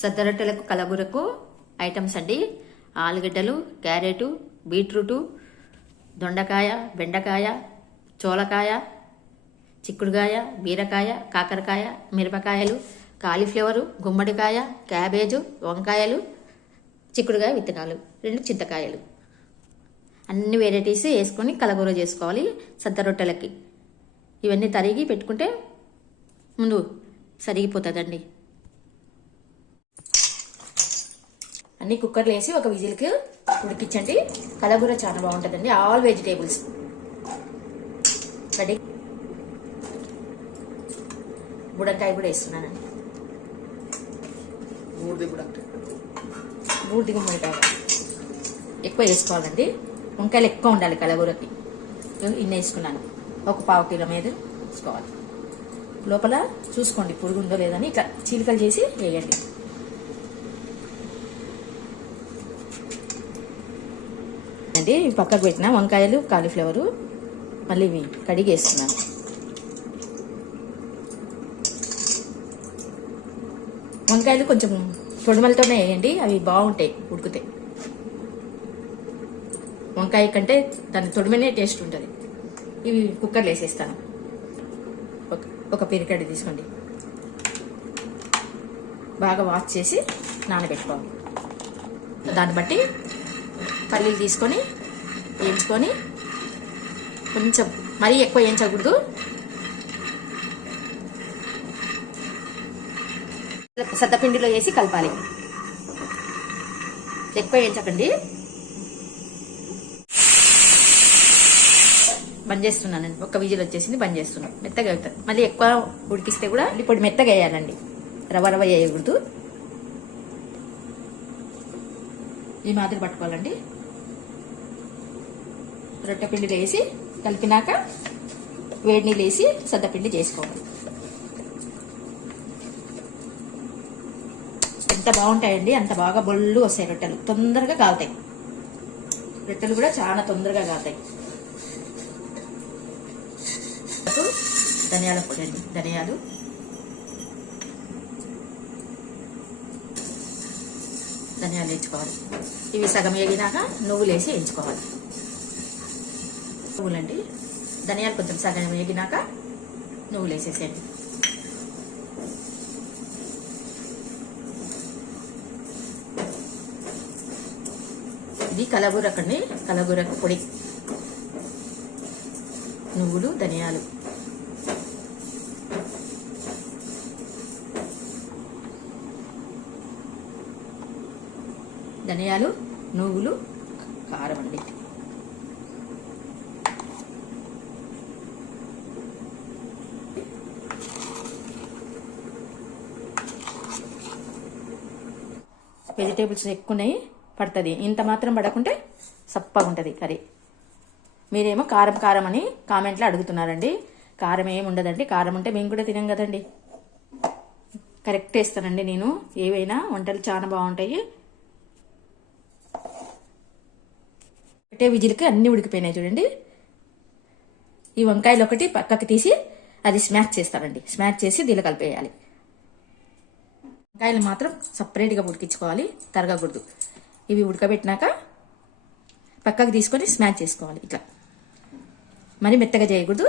సద్ద రొట్టెలకు కలగూరకు items అండి. ఆలుగడ్డలు, carrot, beetroot, దొండకాయ, బెండకాయ, చోలకాయ, చిక్కుడుకాయ, బీరకాయ, కాకరకాయ, మిరపకాయలు, కాలీఫ్లవరు, గుమ్మడికాయ, క్యాబేజు, వంకాయలు, చిక్కుడుకాయ విత్తనాలు, 2 చింతకాయలు, అన్ని వెరైటీస్ వేసుకొని కలగూర చేసుకోవాలి సద్ద రొట్టెలకి. ఇవన్నీ తరిగి పెట్టుకుంటే ముందు సరిగిపోతుందండి. అన్ని కుక్కర్లో వేసి ఒక విజిల్కి ఉడికించండి. కలగూర చాలా బాగుంటుందండి. All vegetables ready. బుడంకాయ కూడా వేస్తున్నానండి. బూడిది గుమ్మడికాయ ఎక్కువ వేసుకోవాలండి. వంకాయలు ఎక్కువ ఉండాలి కలగూరకి. ఇన్ని వేసుకున్నాను. ఒక 1/2 కిలో మీద వేసుకోవాలి. లోపల చూసుకోండి పురుగు ఉందో లేదని ఇట్లా చీలికలు చేసి వేయండి. అండి పక్కకు పెట్టిన వంకాయలు, కాలీఫ్లవరు మళ్ళీ ఇవి కడిగి వేస్తున్నాను. వంకాయలు కొంచెం తొడిమలతోనే వేయండి, అవి బాగుంటాయి ఉడికితే. వంకాయ కంటే దాని తొడిమనే టేస్ట్ ఉంటుంది. ఇవి కుక్కర్లో వేసేస్తాను. ఒక పిరికడి తీసుకోండి. బాగా వాష్ చేసి నానబెట్టుకోవాలి. దాన్ని బట్టి పల్లీలు తీసుకొని వేయించుకొని, కొంచెం మరీ ఎక్కువ వేయించకూడదు. సద్దపిండిలో వేసి కలపాలి. ఎక్కువ వేయించకండి. బంద్ చేస్తున్నానండి. ఒక్క విజిల్ వచ్చేసింది, బంద్ చేస్తున్నాను. మెత్తగా అవుతుంది. మళ్ళీ ఎక్కువ ఉడికిస్తే కూడా ఇప్పుడు మెత్తగా వేయాలండి. రవ్వ వేయకూడదు. ఈ మాదిరి పట్టుకోవాలండి. రొట్టె పిండిలో వేసి కలిపినాక వేడి నీళ్ళు వేసి సద్దపిండి చేసుకోవాలి. ఎంత బాగుంటాయండి, అంత బాగా బొళ్ళు వస్తాయి రొట్టెలు. తొందరగా కాలుతాయి. రొట్టెలు కూడా చాలా తొందరగా కాలుతాయి. ధనియాల పొడి అండి. ధనియాలు, వేయించుకోవాలి. ఇవి సగం వేగినాక నువ్వులు వేసి వేయించుకోవాలి. నువ్వులండి. ధనియాలు కొంచెం సగం వేగినాక నువ్వులు వేసేసేయండి. ఇది కలగూరకండి. కలగూరకు పొడి, నువ్వులు, ధనియాలు, నువ్వులు, కారం అండి. వెజిటేబుల్స్ ఎక్కువనే పడుతుంది. ఇంత మాత్రం పడకుంటే సప్పగా ఉంటుంది కర్రీ. మీరేమో కారం అని కామెంట్లో అడుగుతున్నారండి. కారం ఏమి ఉండదండి. కారం ఉంటే మేము కూడా తినాం కదండి. కరెక్ట్ వేస్తానండి నేను. ఏవైనా వంటలు చాలా బాగుంటాయి. ఒకటే విజిల్కి అన్ని ఉడికిపోయినాయి చూడండి. ఈ వంకాయలు ఒకటి పక్కకి తీసి అది స్మాష్ చేస్తానండి. స్మాష్ చేసి దీనిలో కలిపేయాలి. వంకాయలు మాత్రం సపరేట్గా ఉడికించుకోవాలి, తరగకూడదు. ఇవి ఉడకబెట్టినాక పక్కకి తీసుకొని స్మాష్ చేసుకోవాలి. ఇట్లా మరి మెత్తగా చేయకూడదు,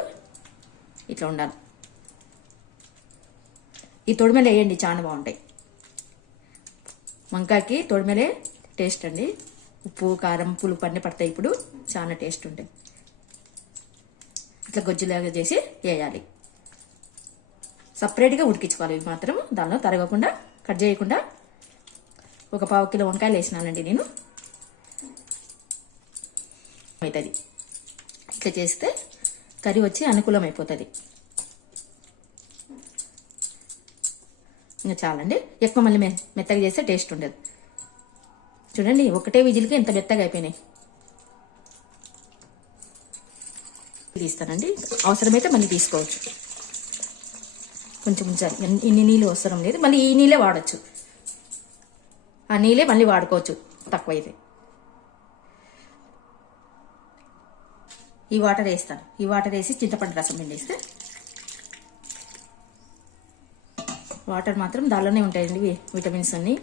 ఇట్లా ఉండాలి. ఈ తొడిమెలు వేయండి, చాలా బాగుంటాయి. వంకాయకి తొడిమెలే టేస్ట్ అండి. ఉప్పు, కారం, పులుపు అన్నీ పడతాయి. ఇప్పుడు చాలా టేస్ట్ ఉంటాయి. ఇట్లా గొజ్జులాగా చేసి వేయాలి. సపరేట్గా ఉడికించుకోవాలి. ఇవి మాత్రం దానిలో తరగకుండా, కట్ చేయకుండా. ఒక 1/2 కిలో వంకాయలు వేసినానండి నేను. అవుతుంది. ఇట్లా చేస్తే కర్రీ వచ్చి అనుకూలం అయిపోతుంది. ఇంకా చాలండి. ఎక్కువ మళ్ళీ మెత్తగా చేస్తే టేస్ట్ ఉండదు. చూడండి, ఒకటే విజిల్కి ఎంత మెత్తగా అయిపోయినాయి. తీస్తానండి. అవసరమైతే మళ్ళీ తీసుకోవచ్చు. కొంచెం ఉంచాలి. ఇన్ని నీళ్ళు అవసరం లేదు. మళ్ళీ ఈ నీళ్ళే వాడచ్చు. ఆ నీళ్ళే మళ్ళీ వాడుకోవచ్చు తక్కువైతే. ఈ వాటర్ వేస్తాను. ఈ వాటర్ వేసి చింతపండు రసం పిండేస్తే వాటర్ మాత్రం దానిలోనే ఉంటాయండి విటమిన్స్ అన్నీ.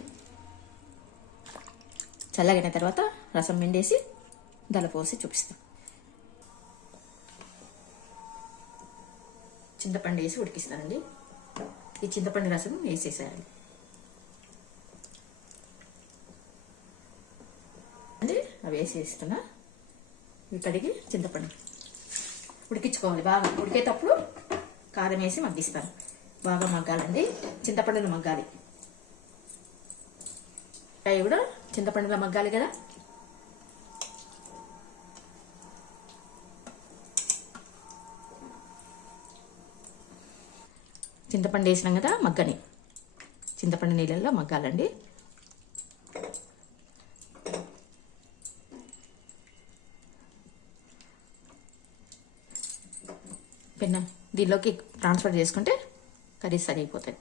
చల్లగైన తర్వాత రసం పిండేసి దానిలో పోసి చూపిస్తాం. చింతపండు వేసి ఉడికిస్తానండి. ఈ చింతపండు రసం వేసేసేయాలి అండి. అవి వేసేస్తున్నా. ఇవి కడిగి చింతపండు ఉడికించుకోవాలి. బాగా ఉడికేటప్పుడు కారం వేసి మగ్గిస్తాను. బాగా మగ్గాలండి, చింతపండులో మగ్గాలి. అవి కూడా చింతపండులో మగ్గాలి కదా. చింతపండు వేసినాం కదా, మగ్గని చింతపండు నీళ్ళల్లో మగ్గాలండి. పెన్న దీనిలోకి ట్రాన్స్ఫర్ చేసుకుంటే కర్రీ సరి అయిపోతాయి.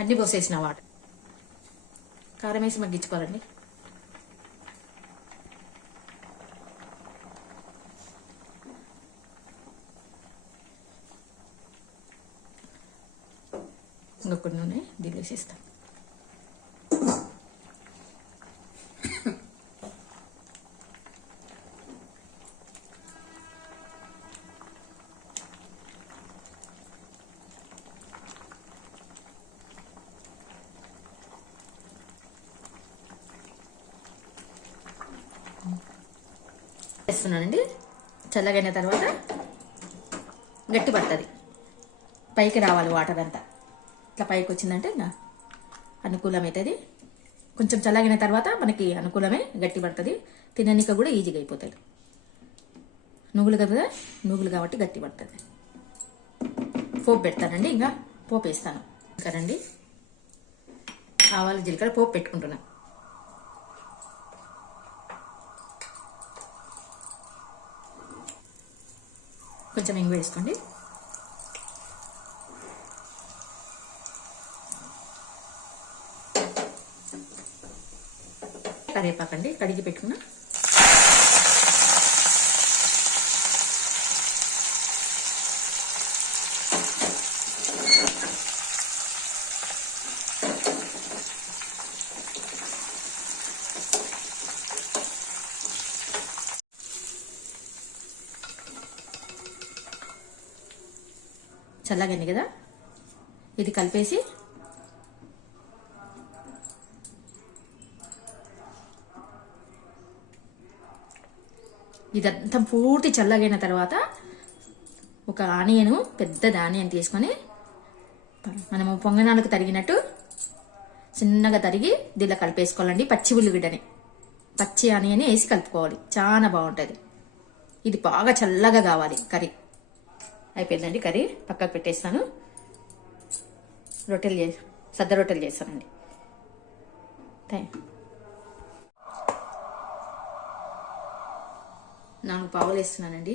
అన్నీ పోసేసిన వాటర్ కారం వేసి మగ్గించుకోవాలండి. ఇంకొక నూనె దీనిలో వేసేస్తాను. వేస్తున్నానండి. చల్లగైన తర్వాత గట్టి పడుతుంది, పైకి రావాలి వాటర్ అంతా. ఇట్లా పైకి వచ్చిందంటే ఇంకా అనుకూలమవుతుంది. కొంచెం చల్లగిన తర్వాత మనకి అనుకూలమే, గట్టి పడుతుంది. తిననీక కూడా ఈజీగా అయిపోతుంది. నువ్వులు కదా, నువ్వులు కాబట్టి గట్టి పడుతుంది. పోపు పెడతానండి. ఇంకా పోపు వేస్తాను కదండి. ఆవాలు జీలకర్ర పోపు పెట్టుకుంటున్నాను. కొంచెం ఇంగు వేసుకోండి. కరివేపాకండి కడిగి పెట్టుకున్నా. చల్లగండి కదా, ఇది కలిపేసి ఇదంతా పూర్తి చల్లగైన తర్వాత ఒక ఆనియన్, పెద్ద ఆనియన్ తీసుకొని మనము పొంగనాలకు తరిగినట్టు చిన్నగా తరిగి దీనిలో కలిపేసుకోవాలండి. పచ్చి ఉల్లిగడ్డని, పచ్చి ఆనియన్ వేసి కలుపుకోవాలి. చాలా బాగుంటుంది. ఇది బాగా చల్లగా కావాలి. కర్రీ అయిపోయిందండి. కర్రీ పక్కకు పెట్టేస్తాను. సద్ద రొట్టెలు చేస్తానండి. 4 పావులు వేస్తున్నానండి.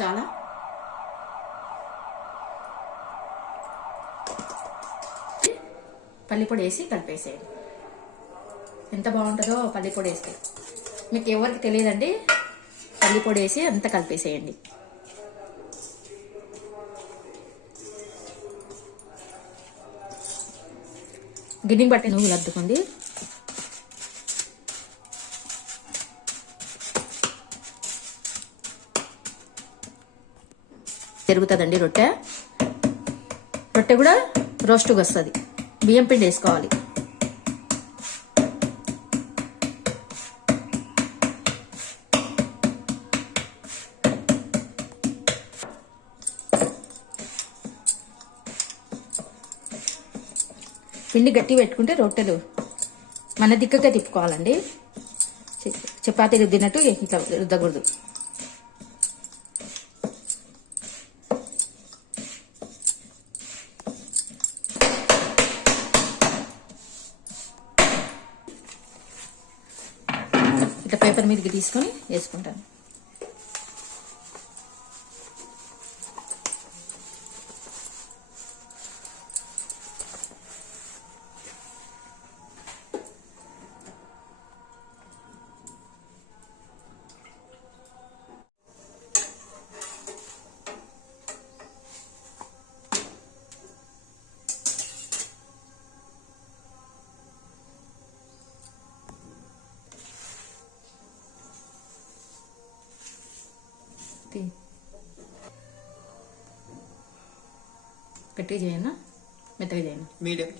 చాలా పల్లిపొడి వేసి కలిపేసేయండి. ఎంత బాగుంటుందో పల్లిపొడి వేస్తే. మీకు ఎవరికి తెలియదండి, పల్లిపొడి వేసి అంతా కలిపేసేయండి. గిన్నె బట్టి నువ్వులు అద్దుకోండి. తిరుగుతుందండి రొట్టె. రొట్టె కూడా రోస్ట్గా వస్తుంది. బియ్యం పిండి వేసుకోవాలి. పిండి గట్టి పెట్టుకుంటే రొట్టెలు మన దిక్కగా తిప్పుకోవాలండి. చపాతీ రుద్దినట్టు ఇట్లా రుద్దకూడదు. ఇట్లా పేపర్ మీదకి తీసుకొని వేసుకుంటాను. గట్టిగా చేయనా మెత్తగా చేయను? మీడియం.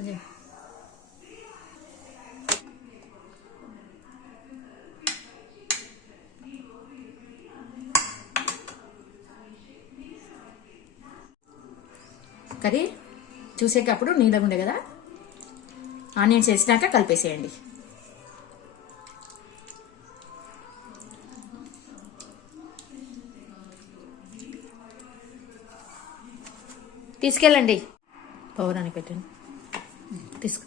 అదే కర్రీ చూసేటప్పుడు నీళ్ళగా ఉండే కదా, ఆనియన్స్ వేసినాక కలిపేసేయండి. తీసుకెళ్ళండి, పౌరానికి పెట్టండి, తీసుకు